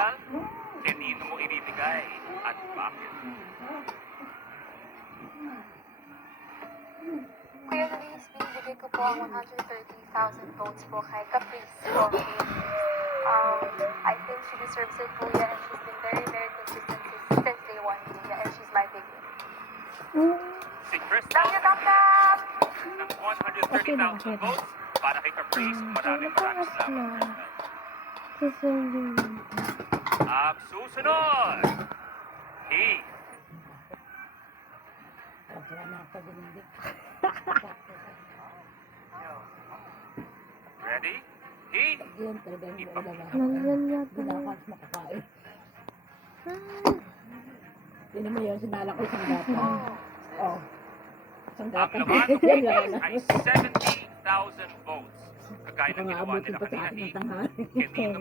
ka? Kanino mo ibibigay at bakit? Kuya Luis, binibigay ko po ang 130,000 votes po kay Caprice Coffee. I think she deserves it, Kuya, and she's been very, very consistent since day one, Kuya, and she's my big win. Si Crystal Thank you, Tap Tap! ng 130,000 votes para kay Caprice. Maraming salamat. Ang susunod, Heath. Ready? Heath. Nandyan yata. Hindi mo yun, sinala ko isang gata. Oh. Isang Ang gata. laman ng Heath ay 70,000 votes. Kagaya ng Baka ginawa abutin nila pa sa kanina, akin ng Heath. tanghali. Kanino